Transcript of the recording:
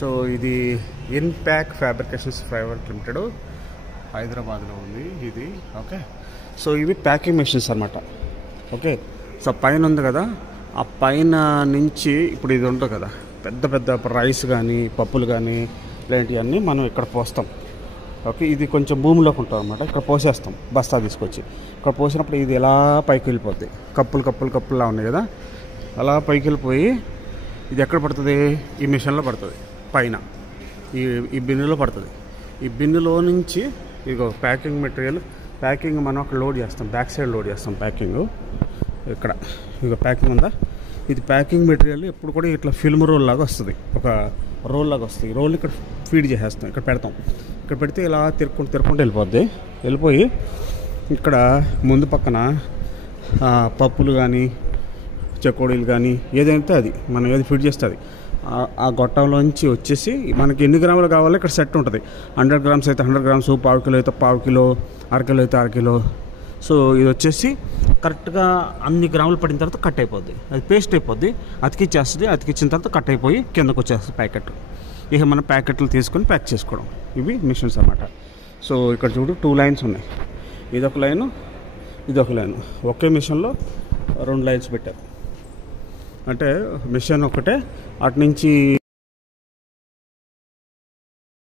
So ఇది ఇన్ప్యాక్ fabrications private limited హైదరాబాద్లో ఉంది ఇది. ఓకే, సో ఇవి ప్యాకింగ్ మెషిన్స్ అనమాట. ఓకే, సో పైన ఉంది కదా, ఆ పైన నుంచి ఇప్పుడు ఇది ఉంటుంది కదా, పెద్ద పెద్ద రైస్ కానీ పప్పులు కానీ ఇలాంటివన్నీ మనం ఇక్కడ పోస్తాం. ఓకే, ఇది కొంచెం భూమిలోకి ఉంటాం అనమాట. ఇక్కడ పోసేస్తాం బస్తా తీసుకొచ్చి. ఇక్కడ పోసినప్పుడు ఇది ఎలా పైకి వెళ్ళిపోద్ది, కప్పులు కప్పులు కప్పులులా ఉన్నాయి కదా, అలా పైకి వెళ్ళిపోయి ఇది ఎక్కడ పడుతుంది, ఈ మిషన్లో పడుతుంది, పైన ఈ బిన్నులో పడుతుంది. ఈ బిన్నులో నుంచి ఇగో ప్యాకింగ్ మెటీరియల్, ప్యాకింగ్ మనం అక్కడ లోడ్ చేస్తాం, బ్యాక్ సైడ్ లోడ్ చేస్తాం ప్యాకింగ్. ఇక్కడ ఇక ప్యాకింగ్ ఉందా, ఇది ప్యాకింగ్ మెటీరియల్ ఎప్పుడు కూడా ఇట్లా ఫిల్మ్ రోల్ లాగా వస్తుంది, ఒక రోల్ లాగా వస్తుంది. రోల్ ఇక్కడ ఫీడ్ చేసేస్తాం, ఇక్కడ పెడతాం. ఇక్కడ పెడితే ఇలా తిరుక్కుంటూ వెళ్ళిపోయి ఇక్కడ ముందు పక్కన పప్పులు కానీ చెకోడీలు కానీ ఏదైతే అది మనం ఏది ఫీడ్ చేస్తే అది ఆ గొట్టంలోంచి వచ్చేసి మనకి ఎన్ని గ్రాములు కావాలో ఇక్కడ సెట్ ఉంటుంది. 100 గ్రామ్స్ అయితే 100 గ్రామ్స్, పావు కిలో అయితే పావు కిలో, అరకిలో అయితే అరకిలో. సో ఇది వచ్చేసి కరెక్ట్గా అన్ని గ్రాములు పడిన తర్వాత కట్ అయిపోద్ది, అది పేస్ట్ అయిపోద్ది, అతికిచ్చేస్తుంది. అతికిచ్చిన తర్వాత కట్ అయిపోయి కిందకు వచ్చేస్తుంది ప్యాకెట్. ఇక మనం ప్యాకెట్లు తీసుకొని ప్యాక్ చేసుకోవడం. ఇవి మిషన్స్ అన్నమాట. సో ఇక్కడ చూడు 2 లైన్స్ ఉన్నాయి, ఇదొక లైను ఇదొక లైను. ఒకే మిషన్లో 2 లైన్స్ పెట్టారు. అంటే మిషన్ ఒకటే, అటు నుంచి